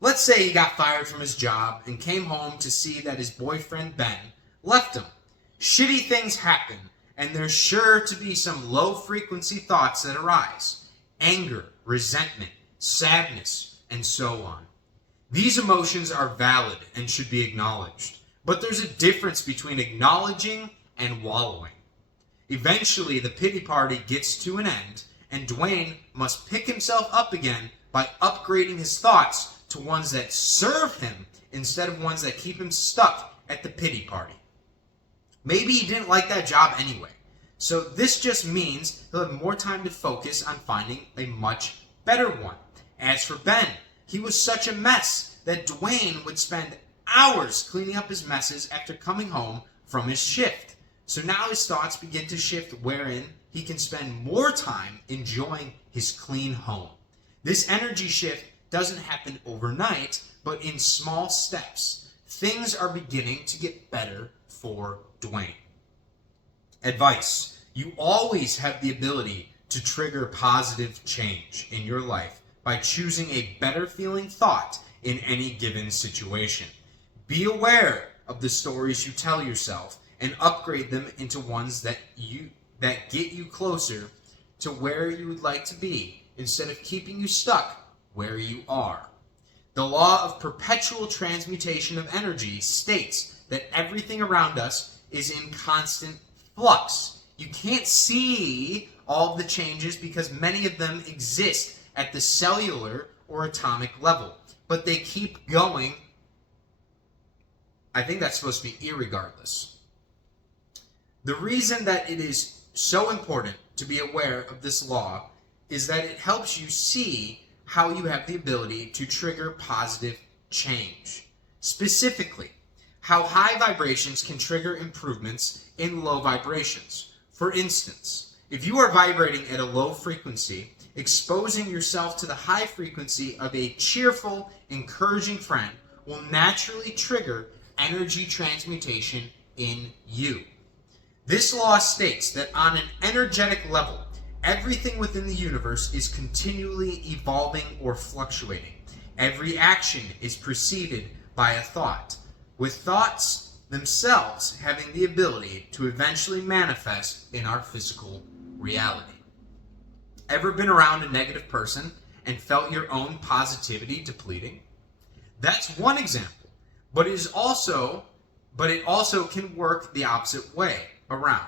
Let's say he got fired from his job and came home to see that his boyfriend Ben left him. Shitty things happen, and there's sure to be some low-frequency thoughts that arise. Anger, resentment, sadness, and so on. These emotions are valid and should be acknowledged, but there's a difference between acknowledging and wallowing. Eventually, the pity party gets to an end, and Dwayne must pick himself up again by upgrading his thoughts to ones that serve him instead of ones that keep him stuck at the pity party. Maybe he didn't like that job anyway, so this just means he'll have more time to focus on finding a much better one. As for Ben, he was such a mess that Dwayne would spend hours cleaning up his messes after coming home from his shift. So now his thoughts begin to shift wherein he can spend more time enjoying his clean home. This energy shift doesn't happen overnight, but in small steps. Things are beginning to get better for Dwayne. Advice. You always have the ability to trigger positive change in your life by choosing a better feeling thought in any given situation. Be aware of the stories you tell yourself and upgrade them into ones that get you closer to where you would like to be instead of keeping you stuck where you are. The law of perpetual transmutation of energy states that everything around us is in constant flux. You can't see all of the changes because many of them exist at the cellular or atomic level, but they keep going. I think that's supposed to be irregardless. The reason that it is so important to be aware of this law is that it helps you see how you have the ability to trigger positive change. Specifically, how high vibrations can trigger improvements in low vibrations. For instance, if you are vibrating at a low frequency, exposing yourself to the high frequency of a cheerful, encouraging friend will naturally trigger energy transmutation in you. This law states that on an energetic level, everything within the universe is continually evolving or fluctuating. Every action is preceded by a thought, with thoughts themselves having the ability to eventually manifest in our physical reality. Ever been around a negative person and felt your own positivity depleting? That's one example, but it also can work the opposite way around.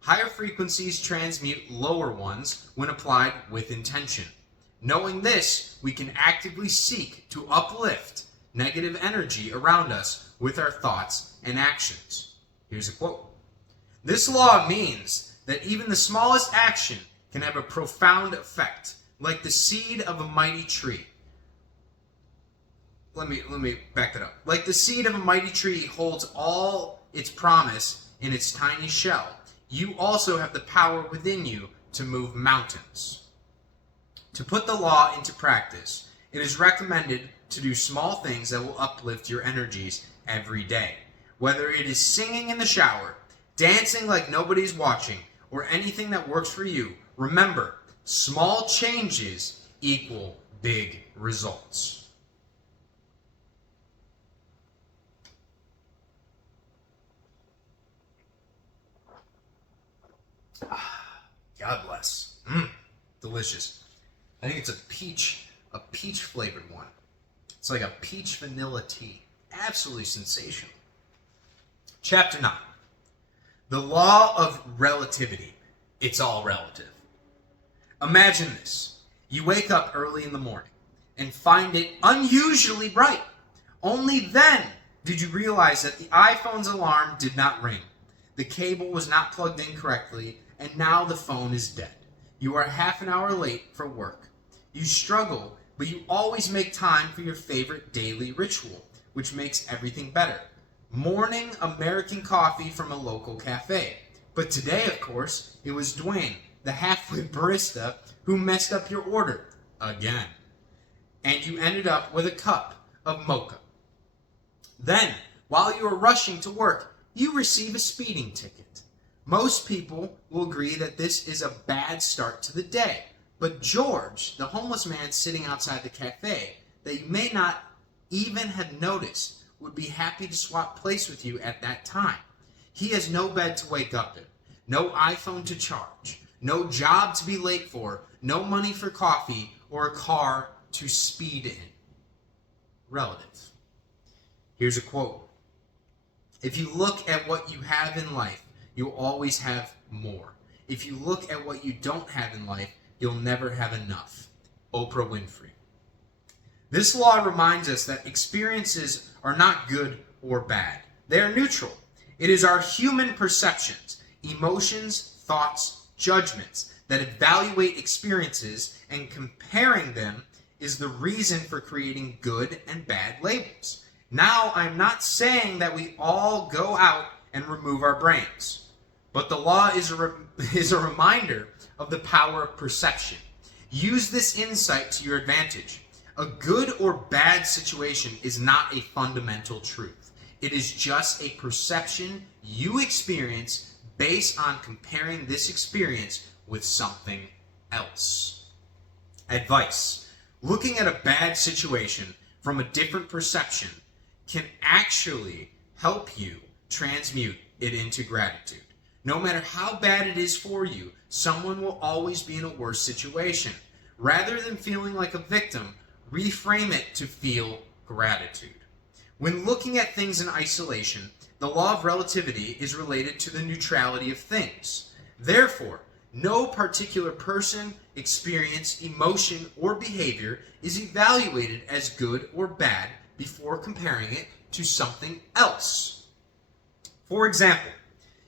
Higher frequencies transmute lower ones when applied with intention. Knowing this, we can actively seek to uplift negative energy around us with our thoughts and actions. Here's a quote. This law means that even the smallest action can have a profound effect, like the seed of a mighty tree. Let me back that up. Like the seed of a mighty tree holds all its promise in its tiny shell, you also have the power within you to move mountains. To put the law into practice, it is recommended to do small things that will uplift your energies every day. Whether it is singing in the shower, dancing like nobody's watching, or anything that works for you, remember, small changes equal big results. God bless. Delicious. I think it's a peach flavored one. It's like a peach vanilla tea. Absolutely sensational. Chapter 9. The law of relativity. It's all relative. Imagine this. You wake up early in the morning and find it unusually bright. Only then did you realize that the iPhone's alarm did not ring. The cable was not plugged in correctly, and now the phone is dead. You are half an hour late for work. You struggle, but you always make time for your favorite daily ritual, which makes everything better. Morning American coffee from a local cafe. But today, of course, it was Dwayne, the half-wit barista, who messed up your order again. And you ended up with a cup of mocha. Then, while you are rushing to work, you receive a speeding ticket. Most people will agree that this is a bad start to the day. But George, the homeless man sitting outside the cafe, that you may not even have noticed, would be happy to swap place with you at that time. He has no bed to wake up in, no iPhone to charge, no job to be late for, no money for coffee, or a car to speed in. Relative. Here's a quote. If you look at what you have in life, you'll always have more. If you look at what you don't have in life, you'll never have enough. Oprah Winfrey. This law reminds us that experiences are not good or bad. They are neutral. It is our human perceptions, emotions, thoughts, judgments that evaluate experiences, and comparing them is the reason for creating good and bad labels. Now, I'm not saying that we all go out and remove our brains, but the law is a reminder of the power of perception. Use this insight to your advantage. A good or bad situation is not a fundamental truth. It is just a perception you experience based on comparing this experience with something else. Advice. Looking at a bad situation from a different perception can actually help you transmute it into gratitude. No matter how bad it is for you, someone will always be in a worse situation. Rather than feeling like a victim, reframe it to feel gratitude. When looking at things in isolation, the law of relativity is related to the neutrality of things. Therefore, no particular person, experience, emotion, or behavior is evaluated as good or bad before comparing it to something else. For example,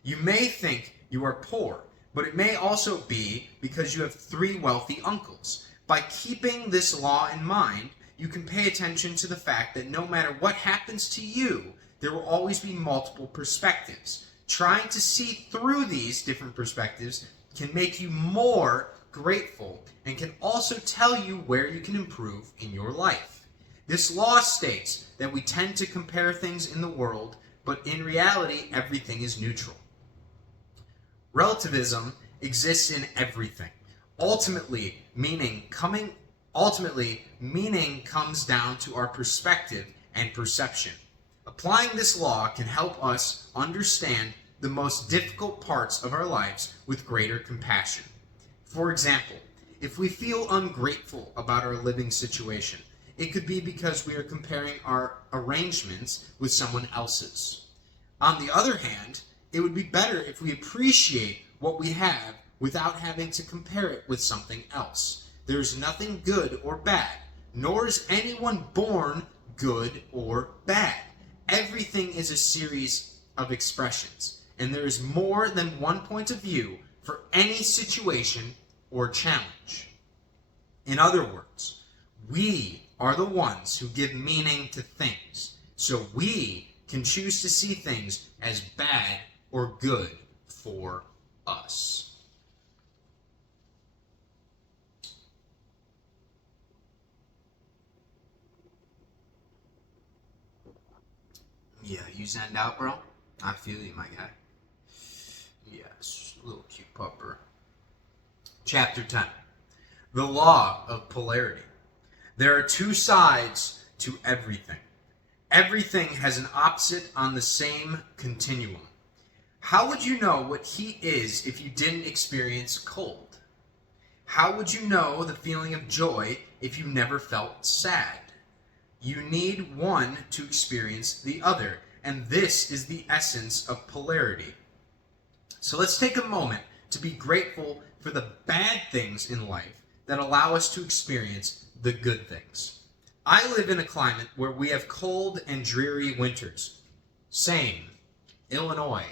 you may think you are poor, but it may also be because you have 3 wealthy uncles. By keeping this law in mind, you can pay attention to the fact that no matter what happens to you, there will always be multiple perspectives. Trying to see through these different perspectives can make you more grateful and can also tell you where you can improve in your life. This law states that we tend to compare things in the world, but in reality, everything is neutral. Relativism exists in everything. Ultimately, meaning comes down to our perspective and perception. Applying this law can help us understand the most difficult parts of our lives with greater compassion. For example, if we feel ungrateful about our living situation, it could be because we are comparing our arrangements with someone else's. On the other hand, it would be better if we appreciate what we have without having to compare it with something else. There is nothing good or bad, nor is anyone born good or bad. Everything is a series of expressions, and there is more than one point of view for any situation or challenge. In other words, we are the ones who give meaning to things, so we can choose to see things as bad or good for us. Yeah, you zened out, bro? I feel you, my guy. Yes, little cute pupper. Chapter 10. The law of polarity. There are 2 sides to everything. Everything has an opposite on the same continuum. How would you know what heat is if you didn't experience cold? How would you know the feeling of joy if you never felt sad? You need one to experience the other, and this is the essence of polarity. So let's take a moment to be grateful for the bad things in life that allow us to experience the good things. I live in a climate where we have cold and dreary winters. Same, Illinois.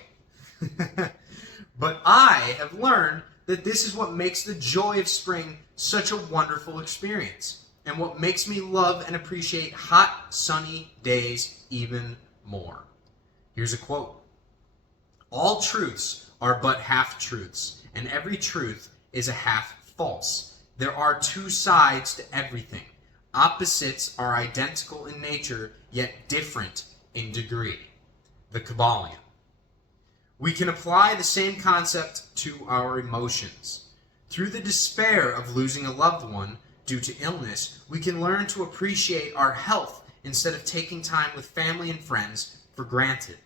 But I have learned that this is what makes the joy of spring such a wonderful experience, and what makes me love and appreciate hot, sunny days even more. Here's a quote. All truths are but half-truths, and every truth is a half false. There are 2 sides to everything. Opposites are identical in nature, yet different in degree. The Kabbalion. We can apply the same concept to our emotions. Through the despair of losing a loved one due to illness, we can learn to appreciate our health instead of taking time with family and friends for granted.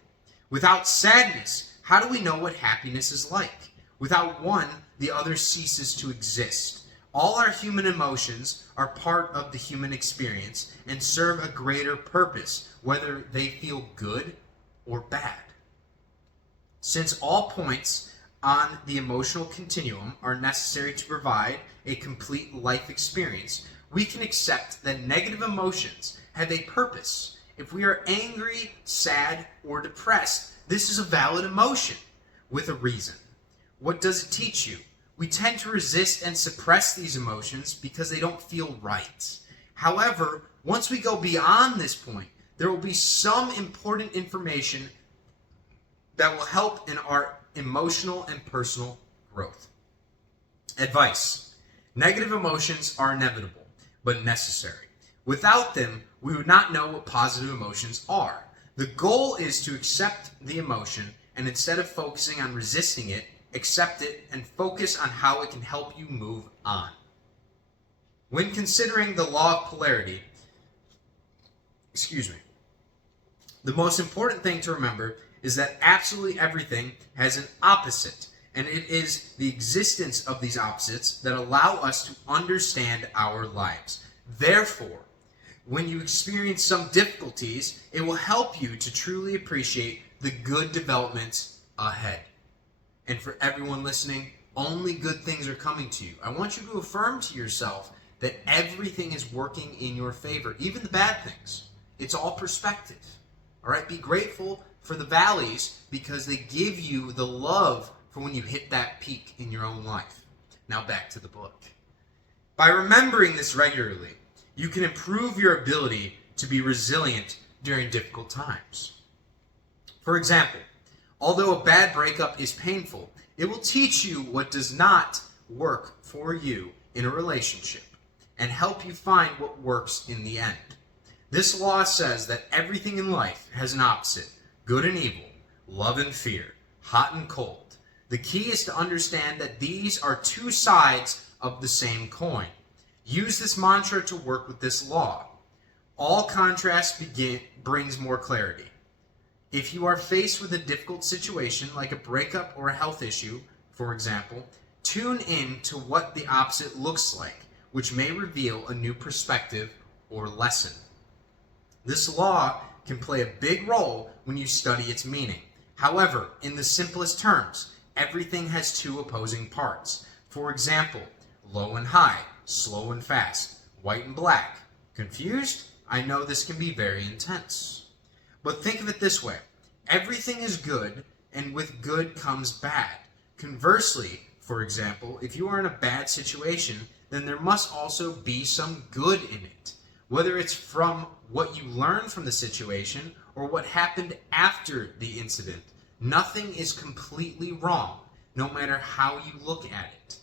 Without sadness, how do we know what happiness is like? Without one, the other ceases to exist. All our human emotions are part of the human experience and serve a greater purpose, whether they feel good or bad. Since all points on the emotional continuum are necessary to provide a complete life experience, we can accept that negative emotions have a purpose. If we are angry, sad, or depressed, this is a valid emotion with a reason. What does it teach you? We tend to resist and suppress these emotions because they don't feel right. However, once we go beyond this point, there will be some important information that will help in our emotional and personal growth. Advice. Negative emotions are inevitable, but necessary. Without them, we would not know what positive emotions are. The goal is to accept the emotion, and instead of focusing on resisting it, accept it and focus on how it can help you move on. When considering the law of polarity, the most important thing to remember is that absolutely everything has an opposite, and it is the existence of these opposites that allow us to understand our lives. Therefore, when you experience some difficulties, it will help you to truly appreciate the good developments ahead. And for everyone listening, only good things are coming to you. I want you to affirm to yourself that everything is working in your favor, even the bad things. It's all perspective. All right, be grateful for the valleys because they give you the love for when you hit that peak in your own life. Now back to the book. By remembering this regularly, you can improve your ability to be resilient during difficult times. For example, although a bad breakup is painful, it will teach you what does not work for you in a relationship and help you find what works in the end. This law says that everything in life has an opposite, good and evil, love and fear, hot and cold. The key is to understand that these are two sides of the same coin. Use this mantra to work with this law. All contrast brings more clarity. If you are faced with a difficult situation like a breakup or a health issue, for example, tune in to what the opposite looks like, which may reveal a new perspective or lesson. This law can play a big role when you study its meaning. However, in the simplest terms, everything has two opposing parts. For example, low and high, slow and fast, white and black. Confused? I know this can be very intense. But think of it this way. Everything is good, and with good comes bad. Conversely, for example, if you are in a bad situation, then there must also be some good in it. Whether it's from what you learned from the situation or what happened after the incident, nothing is completely wrong, no matter how you look at it.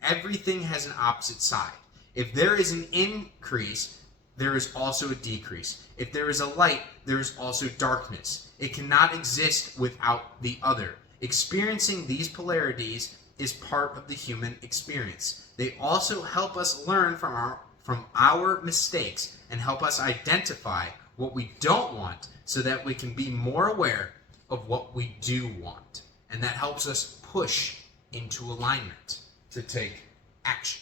Everything has an opposite side. If there is an increase, there is also a decrease. If there is a light, there is also darkness. It cannot exist without the other. Experiencing these polarities is part of the human experience. They also help us learn from our mistakes and help us identify what we don't want so that we can be more aware of what we do want. And that helps us push into alignment to take action.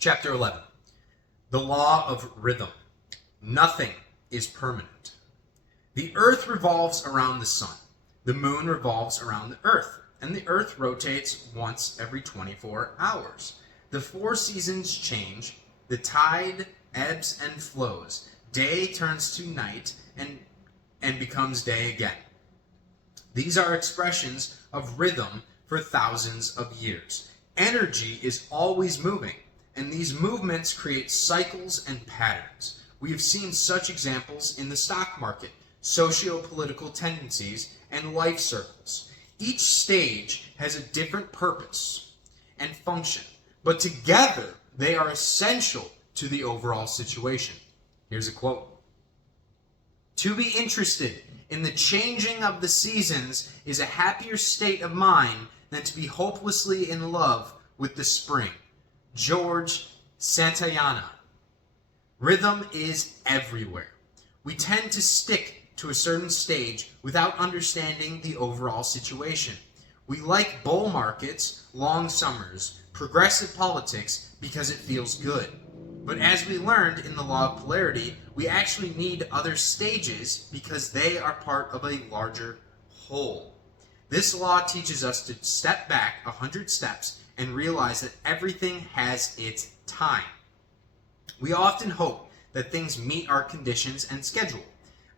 Chapter 11. The Law of Rhythm. Nothing is permanent. The earth revolves around the sun. The moon revolves around the earth. And the earth rotates once every 24 hours. The four seasons change. The tide ebbs and flows. Day turns to night and becomes day again. These are expressions of rhythm for thousands of years. Energy is always moving, and these movements create cycles and patterns. We have seen such examples in the stock market, socio-political tendencies, and life circles. Each stage has a different purpose and function, but together they are essential to the overall situation. Here's a quote. To be interested in the changing of the seasons is a happier state of mind than to be hopelessly in love with the spring. George Santayana. Rhythm is everywhere. We tend to stick to a certain stage without understanding the overall situation. We like bull markets, long summers, progressive politics because it feels good. But as we learned in the law of polarity, we actually need other stages because they are part of a larger whole. This law teaches us to step back 100 steps and realize that everything has its time. We often hope that things meet our conditions and schedule.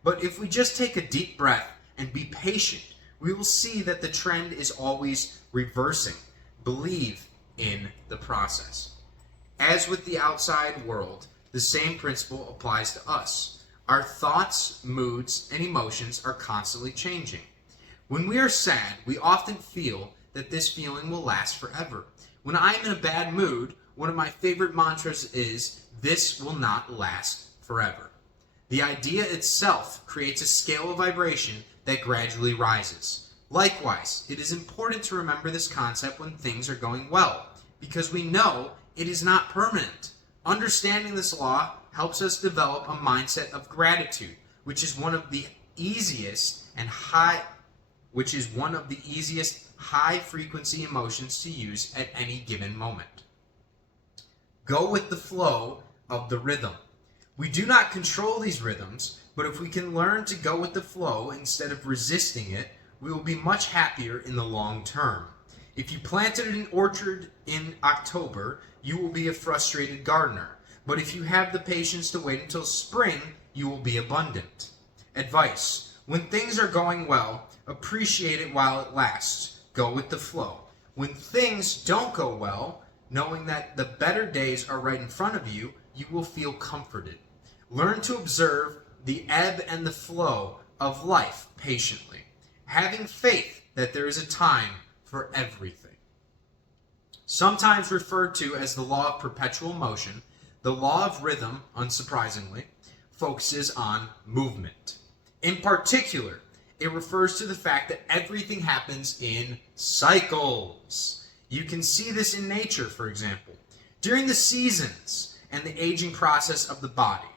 But if we just take a deep breath and be patient, we will see that the trend is always reversing. Believe in the process. As with the outside world, the same principle applies to us. Our thoughts, moods, and emotions are constantly changing. When we are sad, we often feel that this feeling will last forever. When I am in a bad mood, one of my favorite mantras is, "This will not last forever." The idea itself creates a scale of vibration that gradually rises. Likewise, it is important to remember this concept when things are going well, because we know it is not permanent. Understanding this law helps us develop a mindset of gratitude, which is one of the easiest high frequency emotions to use at any given moment. Go with the flow of the rhythm. We do not control these rhythms, but if we can learn to go with the flow instead of resisting it, we will be much happier in the long term. If you planted an orchard in October, you will be a frustrated gardener. But if you have the patience to wait until spring, you will be abundant. Advice: when things are going well, appreciate it while it lasts. Go with the flow. When things don't go well, knowing that the better days are right in front of you, you will feel comforted. Learn to observe the ebb and the flow of life patiently, having faith that there is a time for everything. Sometimes referred to as the law of perpetual motion, the law of rhythm, unsurprisingly, focuses on movement. In particular, it refers to the fact that everything happens in cycles. You can see this in nature, for example, during the seasons and the aging process of the body.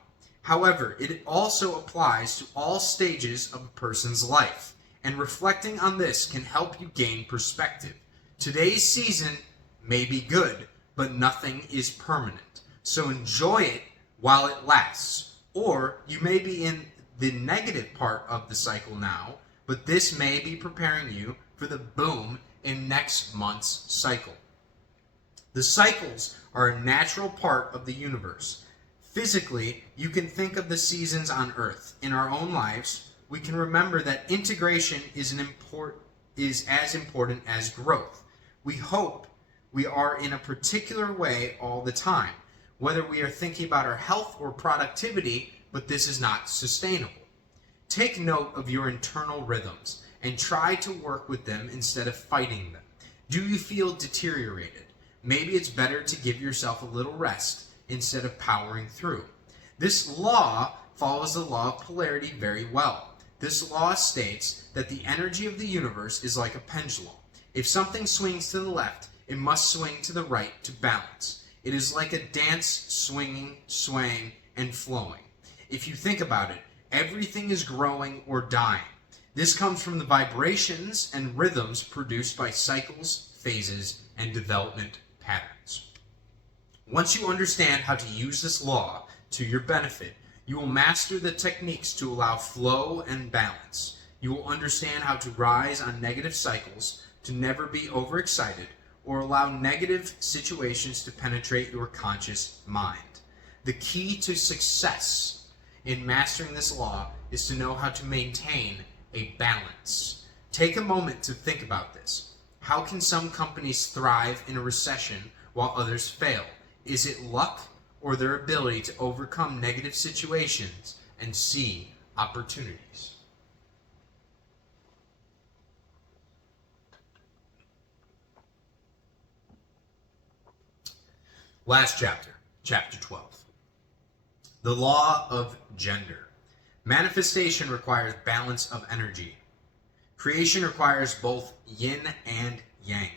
However, it also applies to all stages of a person's life, and reflecting on this can help you gain perspective. Today's season may be good, but nothing is permanent. So enjoy it while it lasts. Or you may be in the negative part of the cycle now, but this may be preparing you for the boom in next month's cycle. The cycles are a natural part of the universe. Physically, you can think of the seasons on Earth. In our own lives, we can remember that integration is as important as growth. We hope we are in a particular way all the time, whether we are thinking about our health or productivity, but this is not sustainable. Take note of your internal rhythms and try to work with them instead of fighting them. Do you feel deteriorated? Maybe it's better to give yourself a little rest instead of powering through. This law follows the law of polarity very well. This law states that the energy of the universe is like a pendulum. If something swings to the left, it must swing to the right to balance. It is like a dance, swinging, swaying, and flowing. If you think about it, everything is growing or dying. This comes from the vibrations and rhythms produced by cycles, phases, and development patterns. Once you understand how to use this law to your benefit, you will master the techniques to allow flow and balance. You will understand how to rise on negative cycles, to never be overexcited, or allow negative situations to penetrate your conscious mind. The key to success in mastering this law is to know how to maintain a balance. Take a moment to think about this. How can some companies thrive in a recession while others fail? Is it luck or their ability to overcome negative situations and see opportunities? Last chapter, chapter 12. The law of gender. Manifestation requires balance of energy. Creation requires both yin and yang.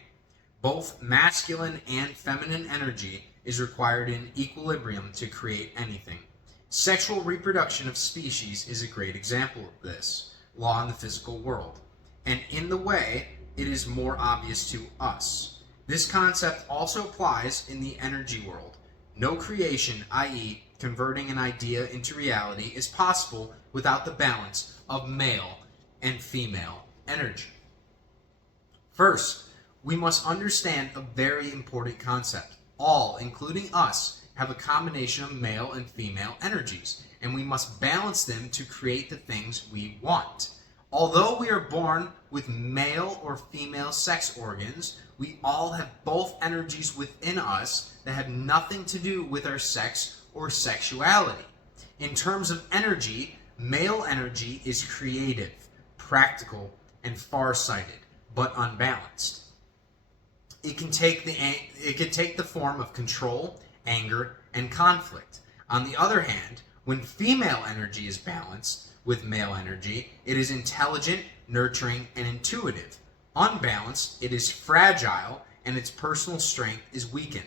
Both masculine and feminine energy is required in equilibrium to create anything. Sexual reproduction of species is a great example of this law in the physical world, and in the way it is more obvious to us. This concept also applies in the energy world. No creation, i.e., converting an idea into reality, is possible without the balance of male and female energy. First, we must understand a very important concept. All, including us, have a combination of male and female energies, and we must balance them to create the things we want. Although we are born with male or female sex organs, we all have both energies within us that have nothing to do with our sex or sexuality. In terms of energy, male energy is creative, practical, and far-sighted, but unbalanced. It can take the form of control, anger, and conflict. On the other hand, when female energy is balanced with male energy, it is intelligent, nurturing, and intuitive. Unbalanced, it is fragile, and its personal strength is weakened.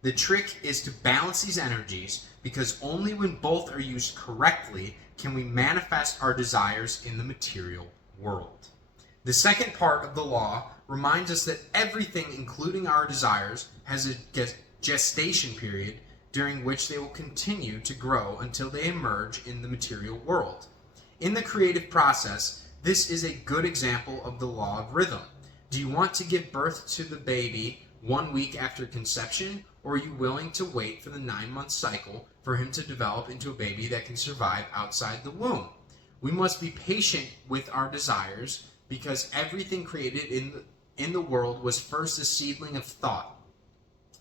The trick is to balance these energies, because only when both are used correctly can we manifest our desires in the material world. The second part of the law reminds us that everything, including our desires, has gestation period during which they will continue to grow until they emerge in the material world. In the creative process, this is a good example of the law of rhythm. Do you want to give birth to the baby 1 week after conception, or are you willing to wait for the 9-month cycle for him to develop into a baby that can survive outside the womb? We must be patient with our desires because everything created in the world was first a seedling of thought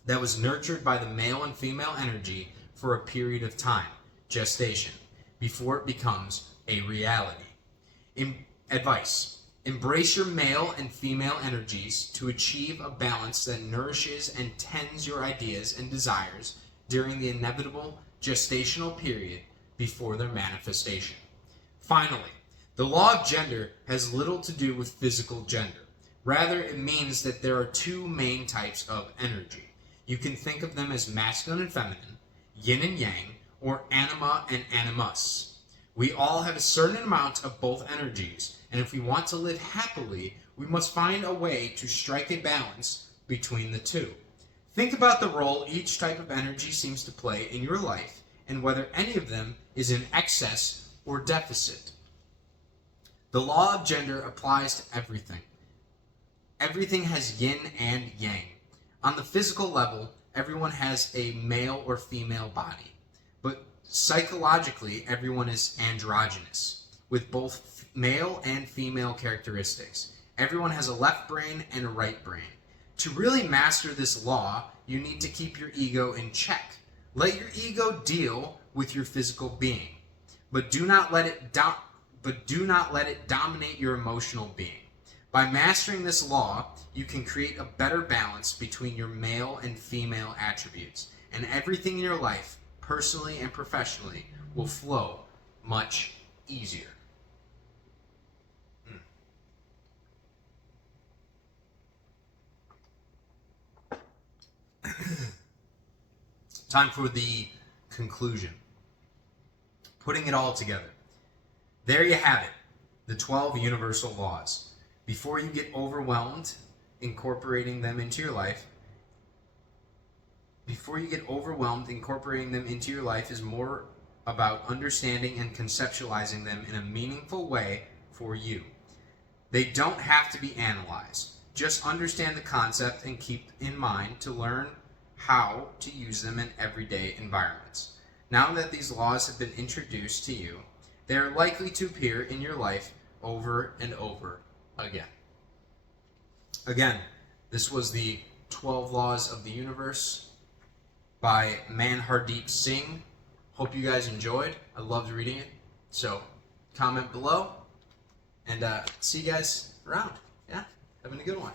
that was nurtured by the male and female energy for a period of time, gestation, before it becomes a reality. Advice: embrace your male and female energies to achieve a balance that nourishes and tends your ideas and desires during the inevitable gestational period before their manifestation. Finally, the law of gender has little to do with physical gender. Rather, it means that there are two main types of energy. You can think of them as masculine and feminine, yin and yang, or anima and animus. We all have a certain amount of both energies, and if we want to live happily, we must find a way to strike a balance between the two. Think about the role each type of energy seems to play in your life, and whether any of them is in excess or deficit. The law of gender applies to everything. Everything has yin and yang. On the physical level, everyone has a male or female body, but psychologically, everyone is androgynous, with both male and female characteristics. Everyone has a left brain and a right brain. To really master this law, you need to keep your ego in check. Let your ego deal with your physical being, but do not let it dominate your emotional being. By mastering this law, you can create a better balance between your male and female attributes, and everything in your life, personally and professionally, will flow much easier. Time for the conclusion. Putting it all together. There you have it, the 12 universal laws. Before you get overwhelmed incorporating them into your life, is more about understanding and conceptualizing them in a meaningful way for you. They don't have to be analyzed. Just understand the concept and keep in mind to learn how to use them in everyday environments. Now that these laws have been introduced to you, they are likely to appear in your life over and over again. Again, this was the 12 Laws of the Universe by Manhardeep Singh. Hope you guys enjoyed. I loved reading it. So comment below, and see you guys around. Yeah, having a good one.